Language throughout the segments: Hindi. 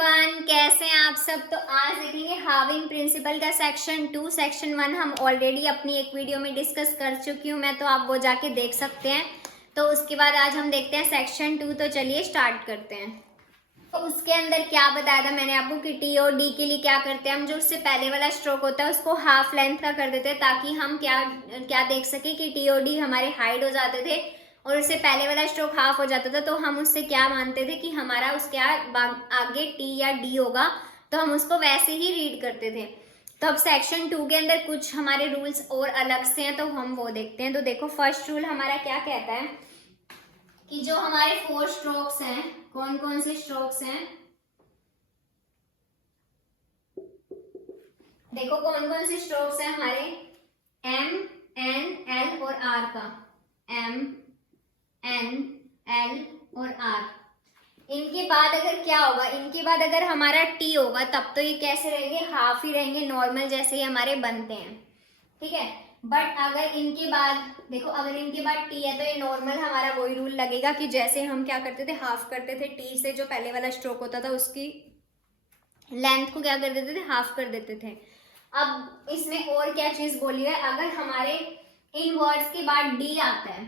एवरीवन, कैसे हैं आप सब। तो आज देखेंगे हाविंग प्रिंसिपल का सेक्शन 2। सेक्शन 1 हम ऑलरेडी अपनी एक वीडियो में डिस्कस कर चुकी हूँ मैं, तो आप वो जाके देख सकते हैं। तो उसके बाद आज हम देखते हैं सेक्शन 2। तो चलिए स्टार्ट करते हैं। तो उसके अंदर क्या बताया था मैंने आपको कि टी और डी के लिए क्या करते हैं हम, जो उससे पहले वाला स्ट्रोक होता है उसको हाफ लेंथ का कर देते हैं, ताकि हम क्या देख सके कि टी और डी हमारे हाइड हो जाते थे और उससे पहले वाला स्ट्रोक हाफ हो जाता था। तो हम उससे क्या मानते थे कि हमारा उसके आगे टी या डी होगा, तो हम उसको वैसे ही रीड करते थे। तो अब सेक्शन 2 के अंदर कुछ हमारे रूल्स और अलग से हैं, तो हम वो देखते हैं। तो देखो, फर्स्ट रूल हमारा क्या कहता है कि जो हमारे 4 स्ट्रोक्स हैं, कौन कौन से स्ट्रोक्स हैं, देखो कौन कौन से स्ट्रोक्स हैं हमारे, एम, एन, एल और आर का। एम, एन, एल और आर। इनके बाद अगर क्या होगा, इनके बाद अगर हमारा टी होगा तब तो ये कैसे रहेंगे, हाफ ही रहेंगे, नॉर्मल जैसे ही हमारे बनते हैं, ठीक है। बट अगर इनके बाद देखो, अगर इनके बाद टी है तो ये नॉर्मल हमारा वही रूल लगेगा कि जैसे हम क्या करते थे, हाफ करते थे टी से, जो पहले वाला स्ट्रोक होता था उसकी लेंथ को क्या कर देते थे, हाफ कर देते थे। अब इसमें और क्या चीज बोली है, अगर हमारे इन वर्ड्स के बाद डी आता है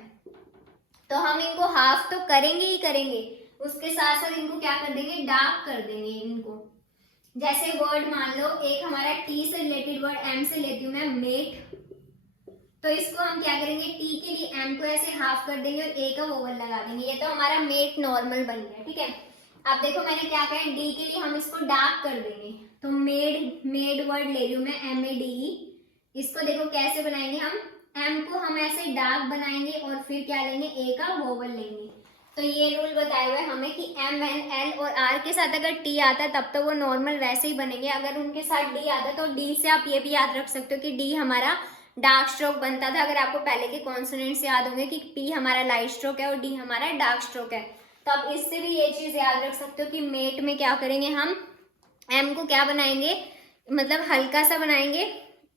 तो हम इनको हाफ तो करेंगे ही करेंगे, उसके साथ साथ इनको क्या कर देंगे, डार्क कर देंगे इनको। जैसे वर्ड मान लो, एक हमारा टी से रिलेटेड वर्ड, एम से लेती हूँ मैं, मेट। तो इसको हम क्या करेंगे, टी के लिए एम को ऐसे हाफ कर देंगे और ए का वोवल लगा देंगे। ये तो हमारा मेट नॉर्मल बन गया, ठीक है। अब देखो मैंने क्या कहा, डी के लिए हम इसको डार्क कर देंगे। तो मेड वर्ड ले रही हूँ मैं, एम ए डी ई। इसको देखो कैसे बनाएंगे हम, एम को हम ऐसे डार्क बनाएंगे और फिर क्या लेंगे, ए का वोवल लेंगे। तो ये रूल बताए हुए हमें कि एम, एन, एल और आर के साथ अगर टी आता है तब तो वो नॉर्मल वैसे ही बनेंगे। अगर उनके साथ डी आता है तो डी से आप ये भी याद रख सकते हो कि डी हमारा डार्क स्ट्रोक बनता था। अगर आपको पहले के कॉन्सोनेंट्स याद होंगे कि पी हमारा लाइट स्ट्रोक है और डी हमारा डार्क स्ट्रोक है, तो आप इससे भी ये चीज याद रख सकते हो कि मेट में क्या करेंगे, हम एम को क्या बनाएंगे, मतलब हल्का सा बनाएंगे,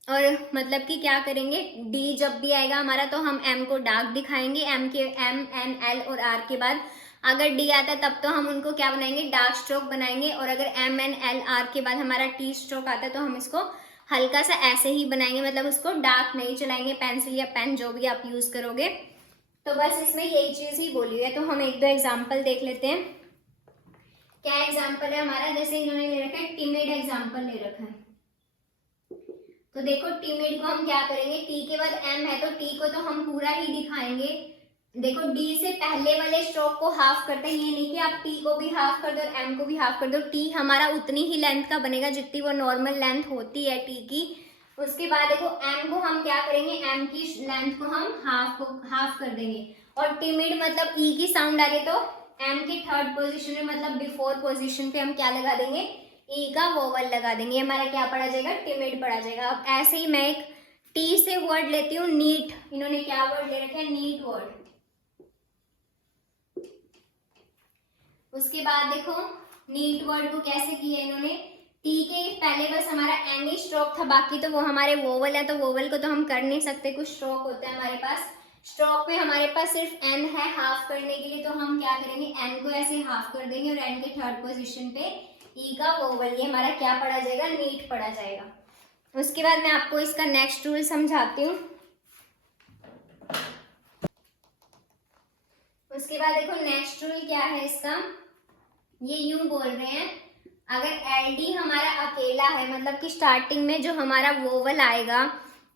और मतलब कि क्या करेंगे, डी जब भी आएगा हमारा तो हम एम को डार्क दिखाएंगे। एम के एम, एन, एल और आर के बाद अगर डी आता है तब तो हम उनको क्या बनाएंगे, डार्क स्ट्रोक बनाएंगे। और अगर एम, एन, एल, आर के बाद हमारा टी स्ट्रोक आता है तो हम इसको हल्का सा ऐसे ही बनाएंगे, मतलब उसको डार्क नहीं चलाएंगे, पेंसिल या पेन जो भी आप यूज करोगे। तो बस इसमें यही चीज ही बोली हुई है। तो हम एक दो एग्जाम्पल देख लेते हैं। क्या एग्जाम्पल है हमारा, जैसे इन्होंने ले रखा है टिमिड एग्जाम्पल ले रखा है। तो देखो टिमिड को हम क्या करेंगे, टी के बाद एम है तो टी को तो हम पूरा ही दिखाएंगे। देखो डी से पहले वाले स्ट्रोक को हाफ करते हैं, ये नहीं कि आप टी को भी हाफ कर दो और एम को भी हाफ कर दो। टी हमारा उतनी ही लेंथ का बनेगा जितनी वो नॉर्मल लेंथ होती है टी की। उसके बाद देखो एम को हम क्या करेंगे, एम की लेंथ को हम हाफ कर देंगे। और टिमिड मतलब ई की साउंड आगे तो एम की थर्ड पोजीशन में, मतलब बिफोर पोजीशन पे हम क्या लगा देंगे, ई का वोवल लगा देंगे। हमारा क्या पढ़ा जाएगा, टिमिड पढ़ा जाएगा। अब ऐसे ही मैं एक टी से वर्ड लेती हूँ, नीट। इन्होंने क्या वर्ड ले रखे हैं, नीट वर्ड। उसके बाद देखो नीट वर्ड को कैसे किया इन्होंने, टी के पहले बस हमारा एन ही स्ट्रोक था, बाकी तो वो हमारे वोवल है, तो वोवल को तो हम कर नहीं सकते, कुछ स्ट्रोक होता है हमारे पास। स्ट्रोक पे हमारे पास सिर्फ एन है हाफ करने के लिए, तो हम क्या करेंगे, एन को ऐसे हाफ कर देंगे और एन के थर्ड पोजीशन पे ई का वोवल। ये हमारा क्या पढ़ा जाएगा, नीट पढ़ा जाएगा। उसके बाद मैं आपको इसका नेक्स्ट रूल समझाती हूँ। उसके बाद देखो नेक्स्ट रूल क्या है इसका, ये यूं बोल रहे हैं, अगर एल डी हमारा अकेला है, मतलब कि स्टार्टिंग में जो हमारा वोवल आएगा,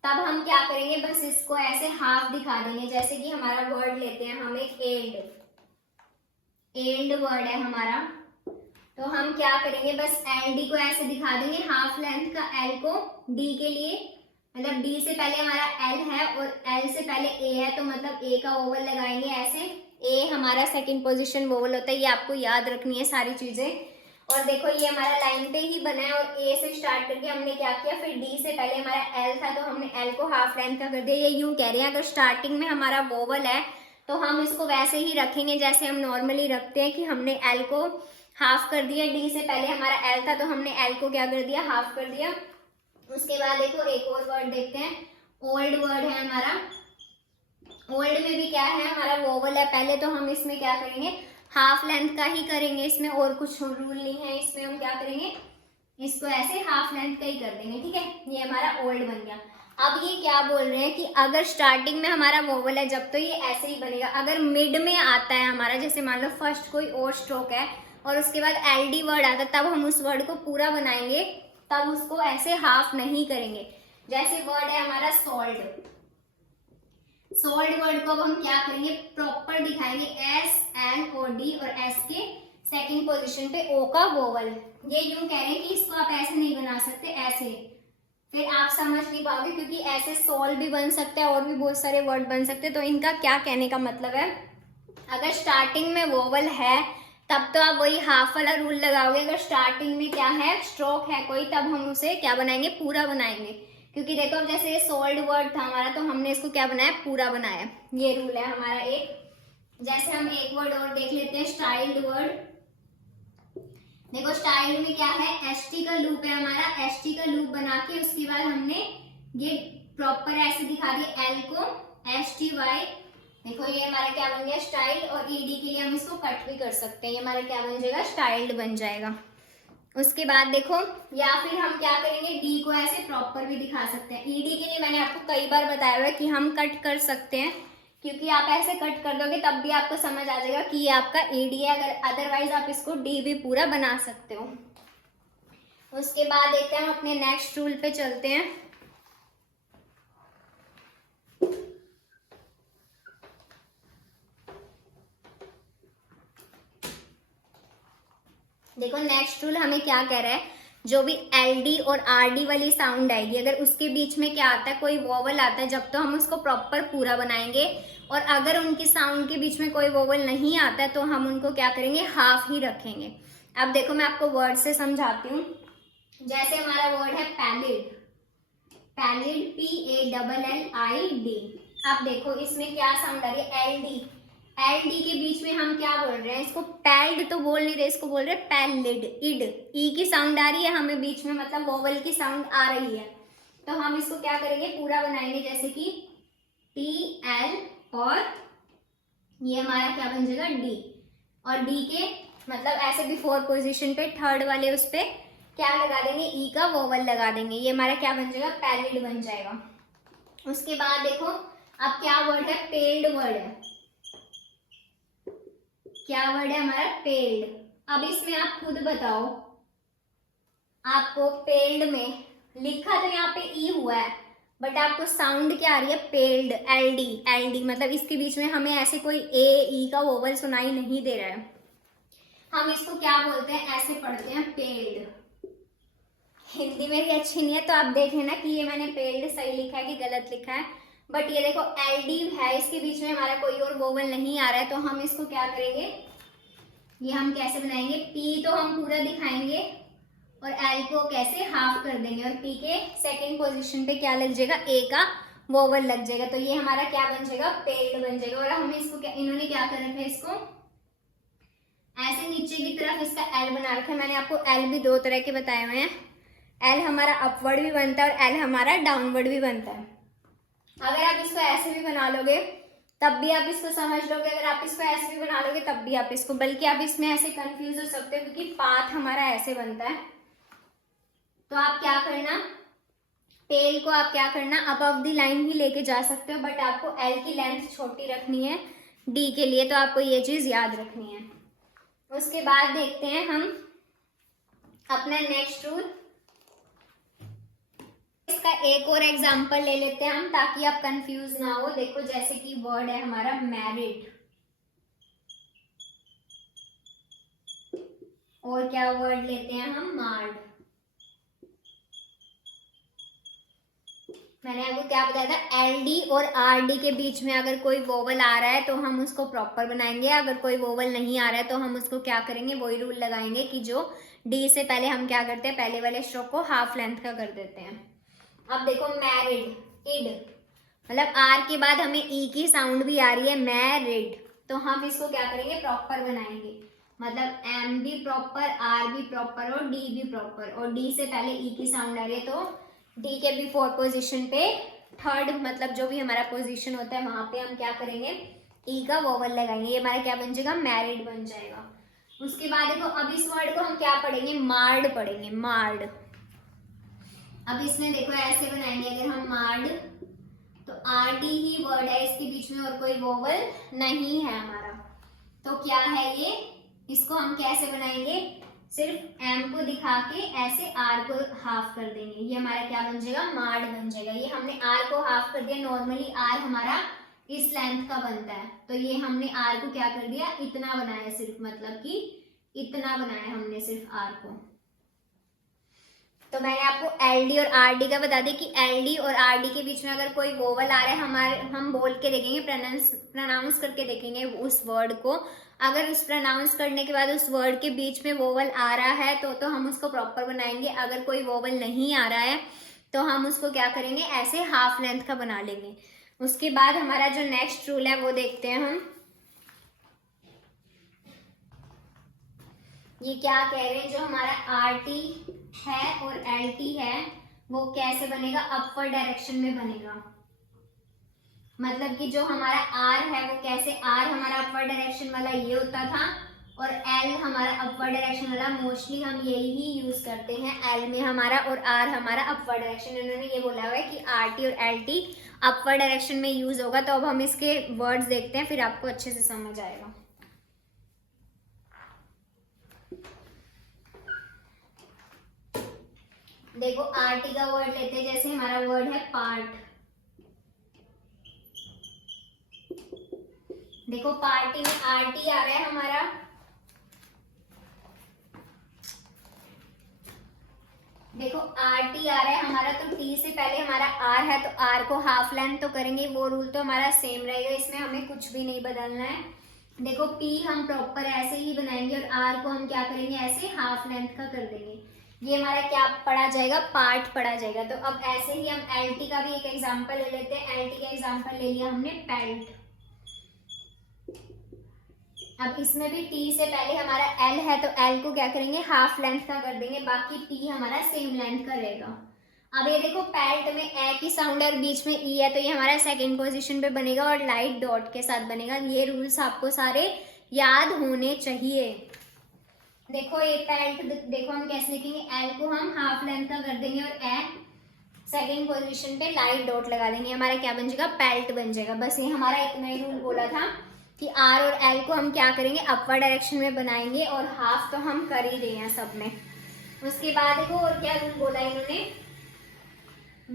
तब हम क्या करेंगे, बस इसको ऐसे हाफ दिखा देंगे। जैसे कि हमारा वर्ड लेते हैं हम एक एल्ड वर्ड है हमारा, तो हम क्या करेंगे, बस एल डी को ऐसे दिखा देंगे, हाफ लेंथ का एल को डी के लिए, मतलब डी से पहले हमारा एल है और एल से पहले ए है, तो मतलब ए का वोवल लगाएंगे ऐसे। ए हमारा सेकंड पोजीशन वोवल होता है, ये आपको याद रखनी है सारी चीजें। और देखो ये हमारा लाइन पे ही बना है और ए से स्टार्ट करके हमने क्या किया, फिर डी से पहले हमारा एल था तो हमने एल को हाफ लेंथ का कर दिया। ये यूं कह रहे हैं, अगर स्टार्टिंग में हमारा वोवल है तो हम इसको वैसे ही रखेंगे जैसे हम नॉर्मली रखते हैं, कि हमने एल को हाफ कर दिया, डी से पहले हमारा एल था तो हमने एल को क्या कर दिया, हाफ कर दिया। उसके बाद देखो एक और वर्ड देखते हैं, ओल्ड वर्ड है हमारा। ओल्ड में भी क्या है, हमारा वोवल है पहले, तो हम इसमें क्या करेंगे, हाफ लेंथ का ही करेंगे, इसमें और कुछ रूल नहीं है। इसमें हम क्या करेंगे, इसको ऐसे हाफ लेंथ का ही कर देंगे, ठीक है। ये हमारा ओल्ड बन गया। अब ये क्या बोल रहे हैं कि अगर स्टार्टिंग में हमारा वोवल है जब तो ये ऐसे ही बनेगा, अगर मिड में आता है हमारा, जैसे मान लो फर्स्ट कोई और स्ट्रोक है और उसके बाद एलडी वर्ड आता है, तब हम उस वर्ड को पूरा बनाएंगे, तब उसको ऐसे हाफ नहीं करेंगे। जैसे वर्ड है हमारा सॉल्ट, सॉल्ट वर्ड को अब हम क्या करेंगे, प्रॉपर दिखाएंगे, एस एन ओ डी और एस के सेकंड पोजीशन पे ओ का वोवल। ये यूं कह रहे हैं कि इसको आप ऐसे नहीं बना सकते, ऐसे, फिर आप समझ नहीं पाओगे, क्योंकि ऐसे सोल भी बन सकते हैं और भी बहुत सारे वर्ड बन सकते हैं। तो इनका क्या कहने का मतलब है, अगर स्टार्टिंग में वोवल है तब तो आप वही हाफ वाला रूल लगाओगे, अगर स्टार्टिंग में क्या है, स्ट्रोक है कोई, तब हम उसे क्या बनाएंगे, पूरा बनाएंगे। क्योंकि देखो अब जैसे ये सोल्ड वर्ड था हमारा, तो हमने इसको क्या बनाया, पूरा बनाया। ये रूल है हमारा एक। जैसे हम एक वर्ड और देख लेते हैं, स्टाइल्ड वर्ड। देखो स्टाइल में क्या है, एसटी का लूप है हमारा, एसटी का लूप बना के उसके बाद हमने ये प्रॉपर ऐसे दिखा दिया, एल को एस टी वाई। देखो ये हमारा क्या बन गया, स्टाइल, और ईडी के लिए हम इसको कट भी कर सकते हैं, ये हमारा क्या बन जाएगा, स्टाइल्ड बन जाएगा। उसके बाद देखो, या फिर हम क्या करेंगे, डी को ऐसे प्रॉपर भी दिखा सकते हैं। ईडी के लिए मैंने आपको कई बार बताया हुआ है कि हम कट कर सकते हैं, क्योंकि आप ऐसे कट कर दोगे तब भी आपको समझ आ जाएगा कि ये आपका ईडी है, अगर अदरवाइज आप इसको डी भी पूरा बना सकते हो। उसके बाद देखते हैं, हम अपने नेक्स्ट रूल पे चलते हैं। देखो नेक्स्ट रूल हमें क्या कह रहा है, जो भी एल डी और आर डी वाली साउंड आएगी, अगर उसके बीच में क्या आता है, कोई वोवल आता है, जब तो हम उसको प्रॉपर पूरा बनाएंगे, और अगर उनकी साउंड के बीच में कोई वोवल नहीं आता है तो हम उनको क्या करेंगे, हाफ ही रखेंगे। अब देखो मैं आपको वर्ड से समझाती हूँ। जैसे हमारा वर्ड है पैलिड, पैलिड, PALLID। अब देखो इसमें क्या साउंड आ रही है, एल डी, एल डी के बीच में हम क्या बोल रहे हैं, इसको पैल्ड तो बोल नहीं रहे, इसको बोल रहे हैं पैलिड, इड, ई की साउंड आ रही है हमें बीच में, मतलब वोवल की साउंड आ रही है, तो हम इसको क्या करेंगे, पूरा बनाएंगे। जैसे कि टी एल, और ये हमारा क्या बन जाएगा, डी, और डी के मतलब ऐसे बिफोर पोजीशन पे थर्ड वाले उस पे क्या लगा देंगे, ई का वोवल लगा देंगे, ये हमारा क्या बन जाएगा, पैलिड बन जाएगा। उसके बाद देखो अब क्या वर्ड है, पेल्ड वर्ड है। क्या वर्ड है हमारा, पेल्ड। अब इसमें आप खुद बताओ, आपको पेल्ड में लिखा तो यहाँ पे ई हुआ है, बट आपको साउंड क्या आ रही है, पेल्ड, एलडी, एलडी, मतलब इसके बीच में हमें ऐसे कोई ए ई का वोवल सुनाई नहीं दे रहा है। हम इसको क्या बोलते हैं, ऐसे पढ़ते हैं, पेल्ड। हिंदी मेरी अच्छी नहीं है तो आप देखें ना कि ये मैंने पेल्ड सही लिखा है कि गलत लिखा है, बट ये देखो एलडी है, इसके बीच में हमारा कोई और वोवल नहीं आ रहा है, तो हम इसको क्या करेंगे, ये हम कैसे बनाएंगे, पी तो हम पूरा दिखाएंगे और एल को कैसे हाफ कर देंगे, और पी के सेकंड पोजीशन पे क्या लग जाएगा, ए का वोवल लग जाएगा, तो ये हमारा क्या बन जाएगा, पेल्ड बन जाएगा। और हमें इसको क्या, इन्होंने क्या कर रखा है, इसको ऐसे नीचे की तरफ इसका एल बना रखा है। मैंने आपको एल भी दो तरह के बताए हुए हैं, एल हमारा अपवर्ड भी बनता है और एल हमारा डाउनवर्ड भी बनता है। अगर आप इसको ऐसे भी बना लोगे तब भी आप इसको समझ लोगे, अगर आप इसको ऐसे भी बना लोगे तब भी आप इसको, बल्कि आप इसमें ऐसे कंफ्यूज हो सकते हो क्योंकि पाथ हमारा ऐसे बनता है। तो आप क्या करना, टेल को आप क्या करना, अबव द लाइन ही लेके जा सकते हो, बट आपको एल की लेंथ छोटी रखनी है डी के लिए, तो आपको ये चीज याद रखनी है। उसके बाद देखते हैं हम अपना नेक्स्ट रूल। इसका एक और एग्जांपल ले लेते हैं हम, ताकि आप कंफ्यूज ना हो। देखो जैसे कि वर्ड है हमारा मैरिड, और क्या वर्ड लेते हैं हम, मार्ड। मैंने आपको क्या बताया था, एल डी और आर डी के बीच में अगर कोई वोवल आ रहा है तो हम उसको प्रॉपर बनाएंगे, अगर कोई वोवल नहीं आ रहा है तो हम उसको क्या करेंगे, वही रूल लगाएंगे कि जो डी से पहले हम क्या करते हैं, पहले वाले स्ट्रोक को हाफ लेंथ का कर देते हैं। अब देखो मैरिड, इड, मतलब आर के बाद हमें ई की साउंड भी आ रही है, मैरिड, तो हम इसको क्या करेंगे, प्रॉपर बनाएंगे, मतलब एम भी प्रॉपर, आर भी प्रॉपर और डी भी प्रॉपर, और डी से पहले ई की साउंड आ रही है तो डी के बिफोर पोजीशन पे थर्ड, मतलब जो भी हमारा पोजीशन होता है वहां पे हम क्या करेंगे, ई का वोवल लगाएंगे, ये हमारा क्या बन जाएगा, मैरिड बन जाएगा। उसके बाद देखो अब इस वर्ड को हम क्या पढ़ेंगे, मार्ड पढ़ेंगे, मार्ड। अब इसमें देखो ऐसे बनाएंगे, अगर हम मार्ड, तो आर डी ही वर्ड है, इसके बीच में और कोई वोवल नहीं है हमारा, तो क्या है ये, इसको हम कैसे बनाएंगे, सिर्फ एम को दिखा के ऐसे आर को हाफ कर देंगे, ये हमारा क्या बन जाएगा, मार्ड बन जाएगा। ये हमने आर को हाफ कर दिया, नॉर्मली आर हमारा इस लेंथ का बनता है, तो ये हमने आर को क्या कर दिया, इतना बनाया सिर्फ, मतलब कि इतना बनाया हमने सिर्फ आर को। तो मैंने आपको एल डी और आर डी का बता दिया कि एल डी और आर डी के बीच में अगर कोई वोवल आ रहा है, हमारे हम बोल के देखेंगे, प्रोनाउंस करके देखेंगे उस वर्ड को, अगर उस प्रोनाउंस करने के बाद उस वर्ड के बीच में वोवल आ रहा है तो हम उसको प्रॉपर बनाएंगे, अगर कोई वोवल नहीं आ रहा है तो हम उसको क्या करेंगे, ऐसे हाफ लेंथ का बना लेंगे। उसके बाद हमारा जो नेक्स्ट रूल है वो देखते हैं हम, ये क्या कह रहे हैं, जो हमारा आर टी है और एल टी है वो कैसे बनेगा, अपवर्ड डायरेक्शन में बनेगा, मतलब कि जो हमारा आर है वो कैसे, आर हमारा अपवर्ड डायरेक्शन वाला ये होता था, और एल हमारा अपवर्ड डायरेक्शन वाला, मोस्टली हम यही ही यूज करते हैं, एल में हमारा और आर हमारा अपवर्ड डायरेक्शन। इन्होंने ये बोला हुआ है कि आर टी और एल टी अपवर्ड डायरेक्शन में यूज होगा, तो अब हम इसके वर्ड्स देखते हैं, फिर आपको अच्छे से समझ आएगा। देखो आर टी का वर्ड लेते हैं, जैसे हमारा वर्ड है पार्ट, देखो पार्टी में आर टी आ रहा है हमारा, देखो आर टी आ रहा है हमारा, तो टी से पहले हमारा आर है, तो आर को हाफ लेंथ तो करेंगे, वो रूल तो हमारा सेम रहेगा, इसमें हमें कुछ भी नहीं बदलना है। देखो पी हम प्रॉपर ऐसे ही बनाएंगे, और आर को हम क्या करेंगे, ऐसे हाफ लेंथ का कर देंगे, ये हमारा क्या पढ़ा जाएगा, पार्ट पढ़ा जाएगा। तो अब ऐसे ही हम एल टी का भी एक एग्जाम्पल ले लेते हैं, एल टी का एग्जाम्पल ले लिया हमने पेल्ट, अब इसमें भी टी से पहले हमारा एल है, तो एल को क्या करेंगे, हाफ लेंथ का कर देंगे, बाकी टी हमारा सेम लेंथ का रहेगा। अब ये देखो पेल्ट में ए की साउंड और बीच में ई है, तो ये हमारा सेकंड पोजीशन पे बनेगा और लाइट डॉट के साथ बनेगा। ये रूल्स आपको सारे याद होने चाहिए। देखो ये पेल्ट, देखो हम कैसे लिखेंगे, एल को हम हाफ लेंथ का कर देंगे और ए सेकंड पोजीशन पे लाइट डॉट लगा देंगे, हमारा क्या बन जाएगा, पेल्ट बन जाएगा। बस ये हमारा इतना ही रूल बोला था कि आर और एल को हम क्या करेंगे, अपवर्ड डायरेक्शन में बनाएंगे, और हाफ तो हम कर ही रहे हैं सब में। उसके बाद देखो और क्या रूल बोला इन्होंने,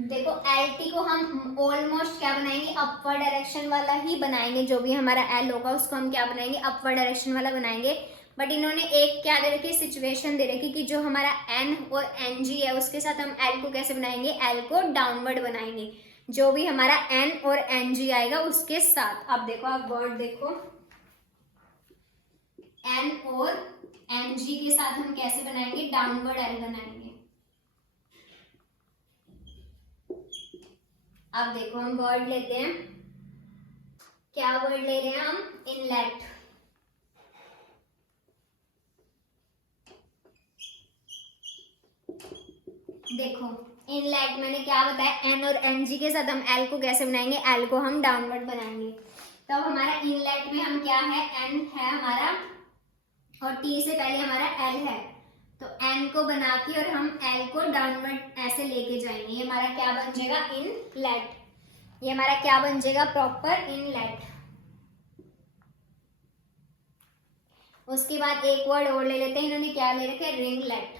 देखो एल टी को हम ऑलमोस्ट क्या बनाएंगे, अपवर्ड डायरेक्शन वाला ही बनाएंगे, जो भी हमारा एल होगा उसको हम क्या बनाएंगे, अपवर्ड डायरेक्शन वाला बनाएंगे। बट इन्होंने एक क्या दे रखी, सिचुएशन दे रखी कि जो हमारा एन और एन जी है उसके साथ हम एल को कैसे बनाएंगे, एल को डाउनवर्ड बनाएंगे, जो भी हमारा एन और एन जी आएगा उसके साथ। अब देखो आप वर्ड देखो, एन और एन जी के साथ हम कैसे बनाएंगे, डाउनवर्ड एल बनाएंगे। अब देखो हम वर्ड लेते हैं, क्या वर्ड ले रहे हैं हम, इनलेट। देखो इनलेट मैंने क्या बताया, एन और एन जी के साथ हम एल को कैसे बनाएंगे, एल को हम डाउनवर्ड बनाएंगे। तो हमारा इनलेट में हम क्या है, एन है हमारा और टी से पहले हमारा एल है, तो एन को बना के और हम एल को डाउनवर्ड ऐसे लेके जाएंगे, ये हमारा क्या बन जाएगा, इनलेट। ये हमारा क्या बन जाएगा, प्रॉपर इनलेट। उसके बाद एक वर्ड और ले लेते हैं, इन्होंने क्या ले रखे, रिंगलेट,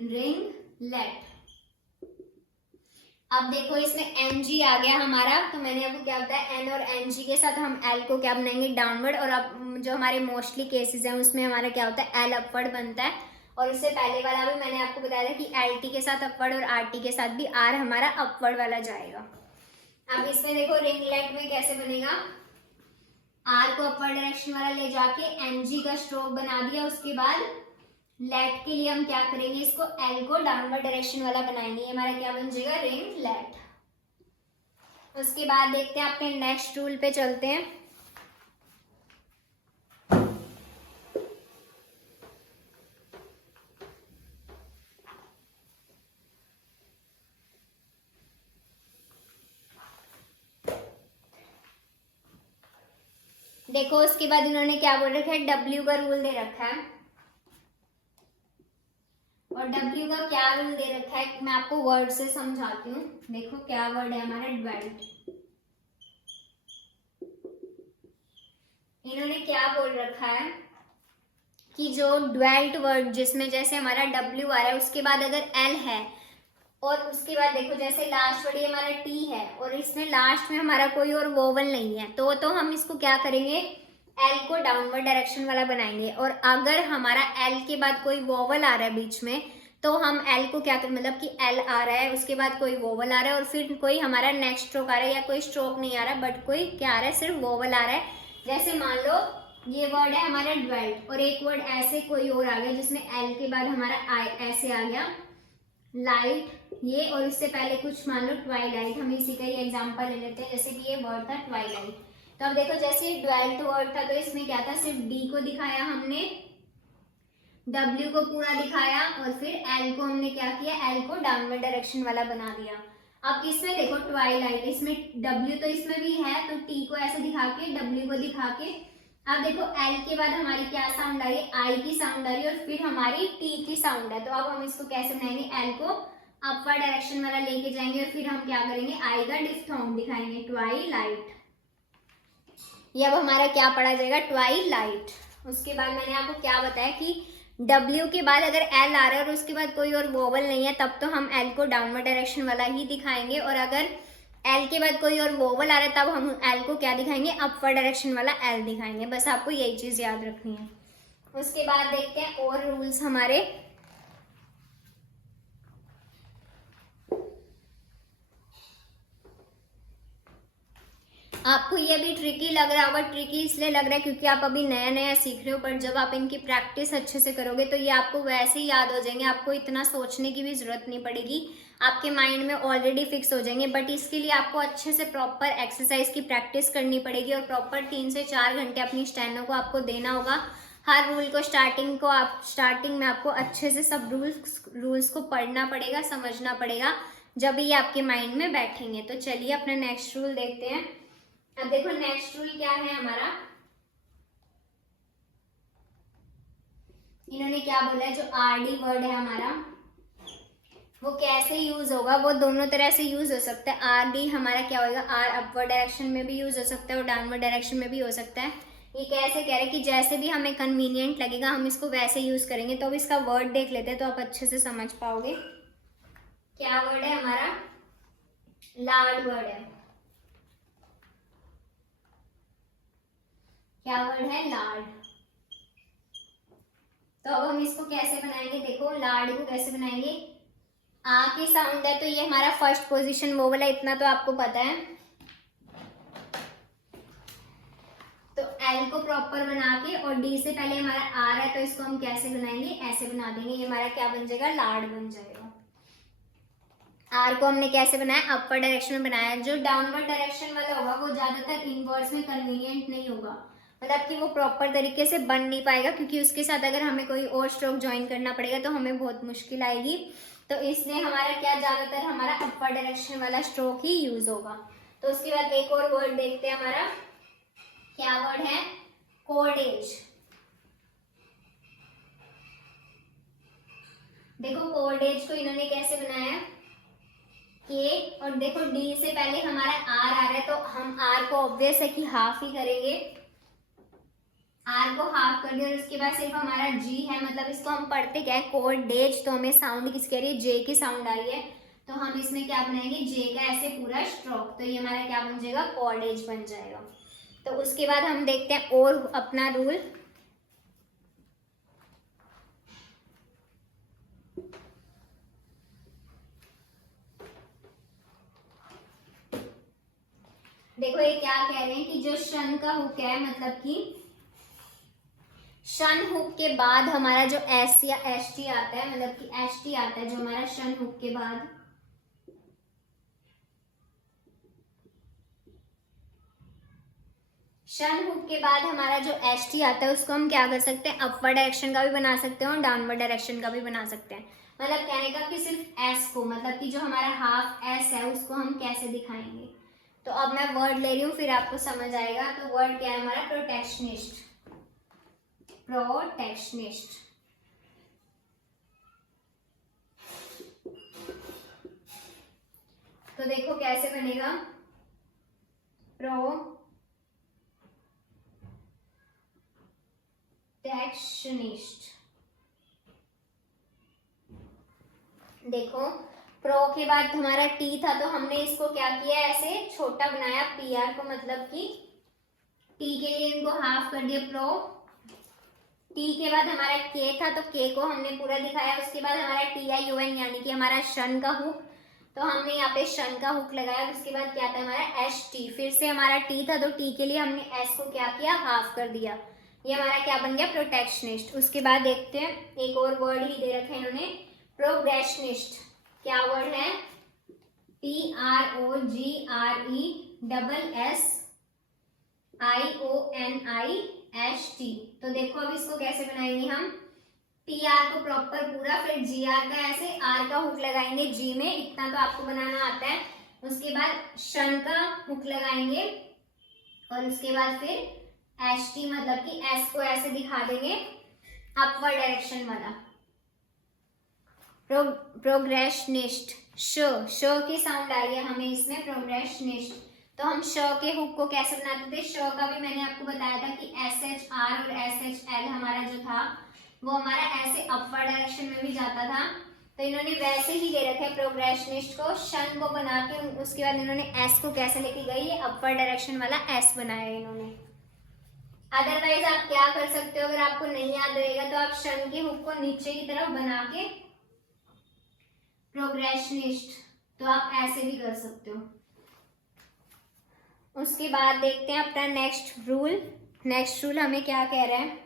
रिंगलेट। अब देखो इसमें एन जी आ गया हमारा, तो मैंने आपको क्या बताया, एन और एन जी के साथ हम एल को क्या बनाएंगे, डाउनवर्ड। और अब जो हमारे मोस्टली केसेस हैं उसमें हमारा क्या होता है, एल अपवर्ड बनता है। और उससे पहले वाला भी मैंने आपको बताया था कि एल टी के साथ अपवर्ड और आर टी के साथ भी आर हमारा अपवर्ड वाला जाएगा। अब इसमें देखो रिंगलेट में कैसे बनेगा, आर को अपवर्ड डायरेक्शन वाला ले जाके एन जी का स्ट्रोक बना दिया, उसके बाद लेट के लिए हम क्या करेंगे, इसको एल को डाउनवर्ड डायरेक्शन वाला बनाएंगे, ये हमारा क्या बन जाएगा, रिंग लेट। उसके बाद देखते हैं अपने नेक्स्ट रूल पे चलते हैं। देखो उसके बाद इन्होंने क्या बोल रखा है, डब्ल्यू का रूल दे रखा है। और डब्ल्यू का क्या रूल दे रखा है मैं आपको वर्ड से समझाती हूँ। देखो क्या वर्ड है हमारा, ड्वेल्ट। इन्होंने क्या बोल रखा है कि जो ड्वेल्ट वर्ड जिसमें जैसे हमारा डब्ल्यू आ रहा है उसके बाद अगर एल है और उसके बाद देखो जैसे लास्ट वर्ड हमारा टी है और इसमें लास्ट में हमारा कोई और वोवल नहीं है तो हम इसको क्या करेंगे, एल को डाउनवर्ड डायरेक्शन वाला बनाएंगे। और अगर हमारा एल के बाद कोई वोवल आ रहा है बीच में तो हम एल को क्या करें, मतलब कि एल आ रहा है उसके बाद कोई वोवल आ रहा है और फिर कोई हमारा नेक्स्ट स्ट्रोक आ रहा है या कोई स्ट्रोक नहीं आ रहा है बट कोई क्या आ रहा है, सिर्फ वोवल आ रहा है। जैसे मान लो ये वर्ड है हमारा ड्वेल्ट और एक वर्ड ऐसे कोई और आ गया जिसमें एल के बाद हमारा आई ऐसे आ गया, लाइट ये, और इससे पहले कुछ मान लो ट्वाइलाइट, हम इसी का ही एग्जांपल ले लेते हैं। जैसे कि ये वर्ड था ट्वाइलाइट, तो अब देखो जैसे ड्वेल्ट वर्ड था तो इसमें क्या था, सिर्फ डी को दिखाया हमने, डब्ल्यू को पूरा दिखाया और फिर एल को हमने क्या किया, एल को डाउनवर्ड डायरेक्शन वाला बना दिया। अब इसमें देखो ट्वाइलाइट, इसमें डब्ल्यू तो इसमें भी है तो टी को ऐसे दिखा के डब्ल्यू को दिखा के, अब देखो एल के बाद हमारी क्या साउंड आ रही है, आई की साउंड आ रही है और फिर हमारी टी की साउंड है। तो अब हम इसको कैसे बनाएंगे, एल को अपवर्ड डायरेक्शन वाला लेके जाएंगे और फिर हम क्या करेंगे, आई का डिफ्थोंग दिखाएंगे, ट्वाइलाइट। ये अब हमारा क्या पढ़ा जाएगा, ट्वाइलाइट। उसके बाद मैंने आपको क्या बताया कि W के बाद अगर L आ रहा है और उसके बाद कोई और वोवल नहीं है तब तो हम L को डाउनवर्ड डायरेक्शन वाला ही दिखाएंगे, और अगर L के बाद कोई और वोवल आ रहा है तब हम L को क्या दिखाएंगे, अपवर्ड डायरेक्शन वाला L दिखाएंगे। बस आपको यही चीज याद रखनी है। उसके बाद देखते हैं और रूल्स हमारे। आपको ये भी ट्रिकी लग रहा होगा, ट्रिकी इसलिए लग रहा है क्योंकि आप अभी नया नया सीख रहे हो, पर जब आप इनकी प्रैक्टिस अच्छे से करोगे तो ये आपको वैसे ही याद हो जाएंगे, आपको इतना सोचने की भी जरूरत नहीं पड़ेगी, आपके माइंड में ऑलरेडी फिक्स हो जाएंगे। बट इसके लिए आपको अच्छे से प्रॉपर एक्सरसाइज की प्रैक्टिस करनी पड़ेगी और प्रॉपर 3 से 4 घंटे अपनी स्टेनो को आपको देना होगा। हर रूल को स्टार्टिंग में आपको अच्छे से सब रूल्स को पढ़ना पड़ेगा, समझना पड़ेगा, जब ये आपके माइंड में बैठेंगे। तो चलिए अपना नेक्स्ट रूल देखते हैं। अब देखो नेक्स्ट रूल क्या है हमारा, इन्होंने क्या बोला है, जो आरडी वर्ड है हमारा वो कैसे यूज होगा, वो दोनों तरह से यूज हो सकता है। आरडी हमारा क्या होगा, आर अपवर्ड डायरेक्शन में भी यूज हो सकता है और डाउनवर्ड डायरेक्शन में भी हो सकता है। ये कैसे कह रहे हैं कि जैसे भी हमें कन्वीनियंट लगेगा हम इसको वैसे यूज करेंगे। तो अब इसका वर्ड देख लेते हैं तो आप अच्छे से समझ पाओगे। क्या वर्ड है हमारा, लार्ड वर्ड है। क्या वर्ड है, लार्ड। तो अब हम इसको कैसे बनाएंगे, देखो लार्ड को कैसे बनाएंगे, आ की साउंड है तो ये हमारा फर्स्ट पोजीशन वो वाला, इतना तो आपको पता है। तो एल को प्रॉपर बना के और डी से पहले हमारा आर है तो इसको हम कैसे बनाएंगे, ऐसे बना देंगे, ये हमारा क्या बन जाएगा, लार्ड बन जाएगा। आर को हमने कैसे बनाया, अपर डायरेक्शन में बनाया। जो डाउनवर्ड डायरेक्शन वाला होगा वो ज्यादातर इनवर्ड्स में कन्वीनियंट नहीं होगा, मतलब कि वो प्रॉपर तरीके से बन नहीं पाएगा क्योंकि उसके साथ अगर हमें कोई और स्ट्रोक ज्वाइन करना पड़ेगा तो हमें बहुत मुश्किल आएगी। तो इसलिए हमारा क्या, ज्यादातर हमारा अपर डायरेक्शन वाला स्ट्रोक ही यूज होगा। तो उसके बाद एक और वर्ड देखते हैं हमारा, क्या वर्ड है, कोर्डेज। देखो कोर्डेज को इन्होंने कैसे बनाया, के और देखो डी से पहले हमारा आर आ रहा है तो हम आर को ऑब्वियस है कि हाफ ही करेंगे, आर को हाफ कर दिया और उसके बाद सिर्फ हमारा जी है, मतलब इसको हम पढ़ते क्या है, कोर्डेज। तो हमें साउंड किसकी आ रही है, जे की साउंड आ रही है, तो हम इसमें क्या बनाएंगे, जे का ऐसे पूरा स्ट्रोक, तो ये हमारा क्या बन जाएगा, कोर्डेज बन जाएगा। तो उसके बाद हम देखते हैं और अपना रूल। देखो ये क्या कह रहे हैं कि जो शन का हुक है, मतलब कि शन हुक के बाद हमारा जो एस या एस टी आता है, मतलब कि एस टी आता है जो हमारा शन हुक के बाद, शन हुक के बाद हमारा जो एस टी आता है उसको हम क्या कर सकते हैं, अपवर्ड डायरेक्शन का भी बना सकते हैं और डाउनवर्ड डायरेक्शन का भी बना सकते हैं। मतलब कहने का कि सिर्फ एस को, मतलब कि जो हमारा हाफ एस है उसको हम कैसे दिखाएंगे। तो अब मैं वर्ड ले रही हूँ, फिर आपको समझ आएगा। तो वर्ड क्या है हमारा? प्रोटेक्शनिस्ट। प्रोटेक्शनिस्ट। तो देखो कैसे बनेगा, प्रोटेक्शनिस्ट। देखो प्रो के बाद हमारा टी था, तो हमने इसको क्या किया, ऐसे छोटा बनाया पी आर को, मतलब कि टी के लिए इनको हाफ कर दिया प्रो। टी के बाद हमारा के था, तो के को हमने पूरा दिखाया। उसके बाद हमारा टी आई यू एन, यानी कि हमारा शन का हुक, तो हमने यहाँ पे शन का हुक लगाया। उसके बाद क्या था हमारा एस टी, फिर से हमारा टी था, तो टी के लिए हमने एस को क्या किया, हाफ कर दिया। ये हमारा क्या बन गया, प्रोटेक्शनिस्ट। उसके बाद देखते हैं, एक और वर्ड ही दे रखे हैं इन्होंने, प्रोग्रेशनिस्ट। क्या वर्ड है? PROGRESSIONIST। तो देखो अब इसको कैसे बनाएंगे हम, टी आर को प्रॉपर पूरा, फिर जी आर का ऐसे आर का हुक लगाएंगे जी में, इतना तो आपको बनाना आता है। उसके बाद शन का हुक लगाएंगे, और उसके बाद फिर एस टी, मतलब कि एस को ऐसे दिखा देंगे अपवर्ड डायरेक्शन वाला। प्रोग्रेशनिस्ट, श की साउंड आ रही है हमें इसमें, प्रोग्रेशनिस्ट। तो हम श के हुक को कैसे बनाते थे, श का भी मैंने आपको बताया था कि SHR और SHL हमारा जो था वो हमारा ऐसे अपवर्ड डायरेक्शन में भी जाता था। तो इन्होंने वैसे ही दे रखे प्रोग्रेशनिस्ट को, शन को बना के, उसके बाद इन्होंने एस को कैसे लेके गई, ये अपवर्ड डायरेक्शन वाला एस बनाया इन्होंने। अदरवाइज आप क्या कर सकते हो, अगर आपको नहीं याद रहेगा तो आप शन के हुक को नीचे की तरफ बना के प्रोग्रेशनिस्ट, तो आप ऐसे भी कर सकते हो। उसके बाद देखते हैं अपना नेक्स्ट रूल। नेक्स्ट रूल हमें क्या कह रहा है,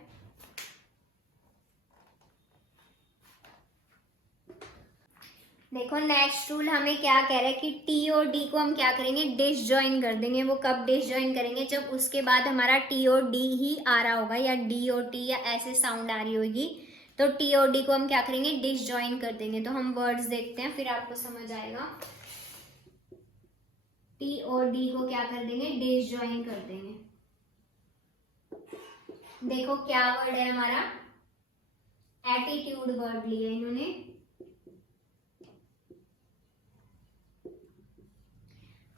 देखो नेक्स्ट रूल हमें क्या कह रहा है कि टी और डी को हम क्या करेंगे, डिसजॉइन कर देंगे। वो कब डिसजॉइन करेंगे, जब उसके बाद हमारा टी और डी ही आ रहा होगा, या डी और टी, या ऐसे साउंड आ रही होगी, तो टी और डी को हम क्या करेंगे, डिसजॉइन कर देंगे। तो हम वर्ड्स देखते हैं, फिर आपको समझ आएगा। टी और डी को क्या कर देंगे, डिसजॉइन कर देंगे। देखो क्या वर्ड है हमारा, एटीट्यूड वर्ड लिया इन्होंने।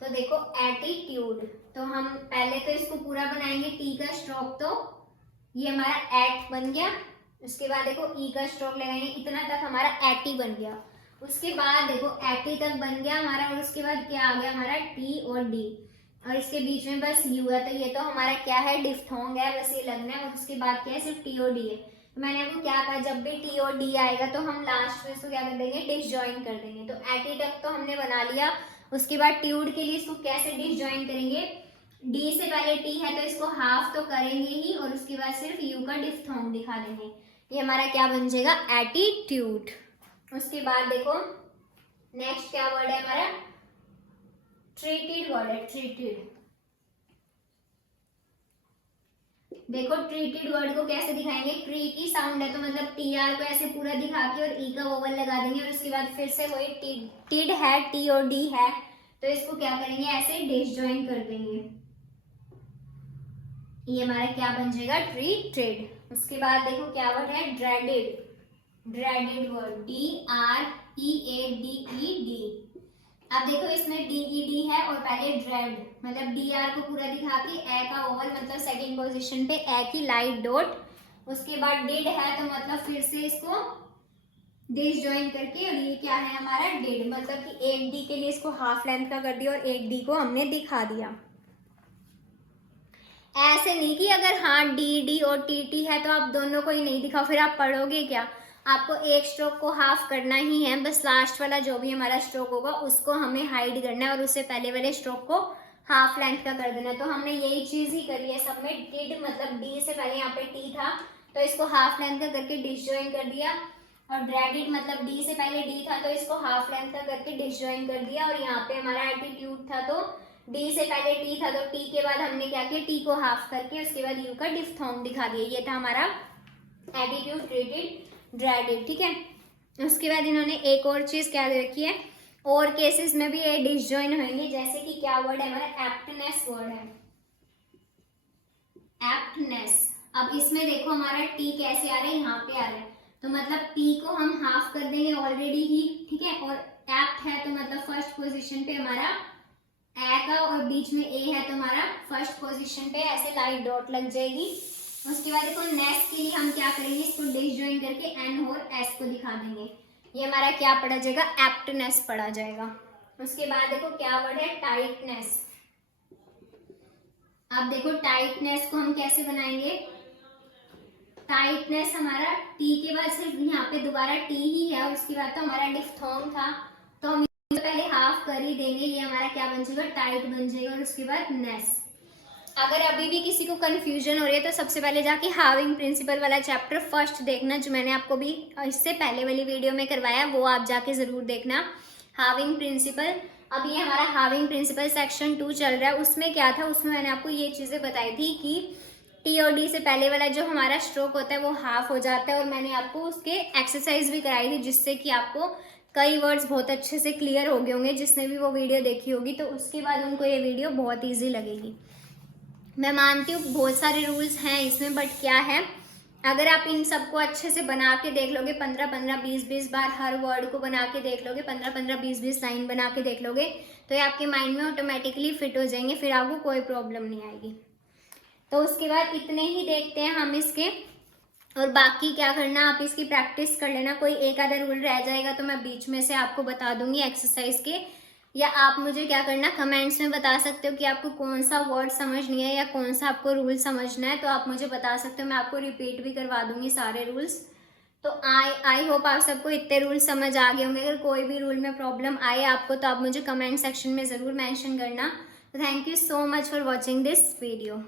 तो देखो एटीट्यूड, तो हम पहले तो इसको पूरा बनाएंगे, टी का स्ट्रोक, तो ये हमारा एट बन गया। उसके बाद देखो ई का स्ट्रोक लगाएंगे, इतना तक हमारा एटी बन गया। उसके बाद देखो एटी तक बन गया हमारा, और उसके बाद क्या आ गया हमारा, टी और डी, और इसके बीच में बस यू है। तो ये तो हमारा क्या है, डिफ्थोंग है, बस ये लगना है। और उसके बाद क्या है, सिर्फ टी और डी है। तो मैंने आपको क्या कहा, जब भी टी और डी आएगा तो हम लास्ट में इसको क्या कर देंगे, डिसजॉइन कर देंगे। तो एटी तक तो हमने बना लिया। उसके बाद ट्यूड के लिए इसको कैसे डिसजॉइन करेंगे, डी से पहले टी है तो इसको हाफ तो करेंगे ही, और उसके बाद सिर्फ यू का डिफ्थोंग दिखा देंगे। ये हमारा क्या बन जाएगा, एटीट्यूड। उसके बाद देखो नेक्स्ट क्या वर्ड है हमारा, ट्रीटेड वर्ड है, ट्रीटेड। देखो ट्रीटेड वर्ड को कैसे दिखाएंगे, ट्री की साउंड है तो मतलब टी आर को ऐसे पूरा दिखा के और ई का वोवल लगा देंगे, और उसके बाद फिर से वही टिड है, टी और डी है, तो इसको क्या करेंगे, ऐसे डिसजॉइन कर देंगे। ये हमारा क्या बन जाएगा, ट्रीटेड। उसके बाद देखो क्या वर्ड है, ड्रेडेड। Dreaded word, DREADED। अब देखो इसमें DED है और पहले ड्रेड, मतलब DR को पूरा दिखा के ए का ओवल, मतलब सेकंड पोजीशन पे ए की लाइट डॉट। उसके बाद डिड है तो मतलब फिर से इसको डिसजॉइन करके, और ये क्या है हमारा, डिड, मतलब कि एक डी के लिए इसको हाफ लेंथ का कर दिया और एक डी को हमने दिखा दिया। ऐसे नहीं कि अगर हाँ डी और टी है तो आप दोनों को ही नहीं दिखाओ, फिर आप पढ़ोगे क्या। आपको एक स्ट्रोक को हाफ करना ही है, बस लास्ट वाला जो भी हमारा स्ट्रोक होगा उसको हमें हाइड करना है, और उससे पहले वाले स्ट्रोक को हाफ लेंथ का कर देना। तो हमने यही चीज ही करी है सब में। डिड मतलब डी से पहले यहाँ पे टी था तो इसको हाफ लेंथ का करके डिसजॉइन कर दिया, और ड्रैडिड मतलब डी से पहले डी था तो इसको हाफ लेंथ का करके डिसजॉइन कर दिया। और यहाँ पे हमारा एटीट्यूड था तो डी से पहले टी था तो टी के बाद हमने क्या किया, टी को हाफ करके उसके बाद यू का डिफ्थोंग दिखा दिया। ये था हमारा एटीट्यूड, ट्रीटेड, ड्रेडेड, ठीक है। उसके बाद इन्होंने एक और चीज क्या दे रखी है, और केसेस में भी ये डिसजॉइन होंगे, जैसे कि क्या वर्ड है हमारा, एप्टनेस वर्ड है, एप्टनेस। अब इसमें देखो हमारा टी कैसे आ रहा है, यहाँ पे आ रहा है, तो मतलब टी को हम हाफ कर देंगे ऑलरेडी ही, ठीक है। और एप्ट है तो मतलब फर्स्ट पोजीशन पे हमारा ए का, और बीच में ए है तो हमारा फर्स्ट पोजीशन पे ऐसे लाइट डॉट लग जाएगी। उसके बाद देखो नेस के लिए हम क्या करेंगे, इसको डिसजॉइन करके एन और एस को दिखा देंगे, ये हमारा क्या पढ़ा जाएगा, एप्टनेस पढ़ा जाएगा। उसके बाद देखो क्या वर्ड है, टाइटनेस। अब देखो टाइटनेस को हम कैसे बनाएंगे, टाइटनेस हमारा टी के बाद सिर्फ यहाँ पे दोबारा टी ही है, और उसके बाद तो हमारा डिफ्थोंग था, तो हम पहले हाफ कर ही देंगे, ये हमारा क्या बन जाएगा, टाइट बन जाएगा। और उसके बाद नेस। अगर अभी भी किसी को कंफ्यूजन हो रही है तो सबसे पहले जाके हाविंग प्रिंसिपल वाला चैप्टर फर्स्ट देखना, जो मैंने आपको भी इससे पहले वाली वीडियो में करवाया, वो आप जाके जरूर देखना, हाविंग प्रिंसिपल। अब ये हमारा हाविंग प्रिंसिपल सेक्शन 2 चल रहा है। उसमें क्या था, उसमें मैंने आपको ये चीज़ें बताई थी कि टी और डी से पहले वाला जो हमारा स्ट्रोक होता है वो हाफ हो जाता है, और मैंने आपको उसके एक्सरसाइज भी कराई थी, जिससे कि आपको कई वर्ड्स बहुत अच्छे से क्लियर हो गए होंगे। जिसने भी वो वीडियो देखी होगी तो उसके बाद उनको ये वीडियो बहुत ईजी लगेगी। मैं मानती हूँ बहुत सारे रूल्स हैं इसमें, बट क्या है, अगर आप इन सबको अच्छे से बना के देख लोगे, 15-15, 20-20 बार हर वर्ड को बना के देख लोगे, 15-15, 20-20 लाइन बना के देख लोगे, तो ये आपके माइंड में ऑटोमेटिकली फिट हो जाएंगे, फिर आपको कोई प्रॉब्लम नहीं आएगी। तो उसके बाद इतने ही देखते हैं हम इसके, और बाकी क्या करना, आप इसकी प्रैक्टिस कर लेना। कोई एक आधा रूल रह जाएगा तो मैं बीच में से आपको बता दूंगी एक्सरसाइज के, या आप मुझे क्या करना, कमेंट्स में बता सकते हो कि आपको कौन सा वर्ड समझ नहीं है या कौन सा आपको रूल समझना है, तो आप मुझे बता सकते हो, मैं आपको रिपीट भी करवा दूंगी सारे रूल्स। तो आई होप आप सबको इतने रूल समझ आ गए होंगे। अगर कोई भी रूल में प्रॉब्लम आए आपको तो आप मुझे कमेंट सेक्शन में ज़रूर मेंशन करना। तो thank you so much for watching this video.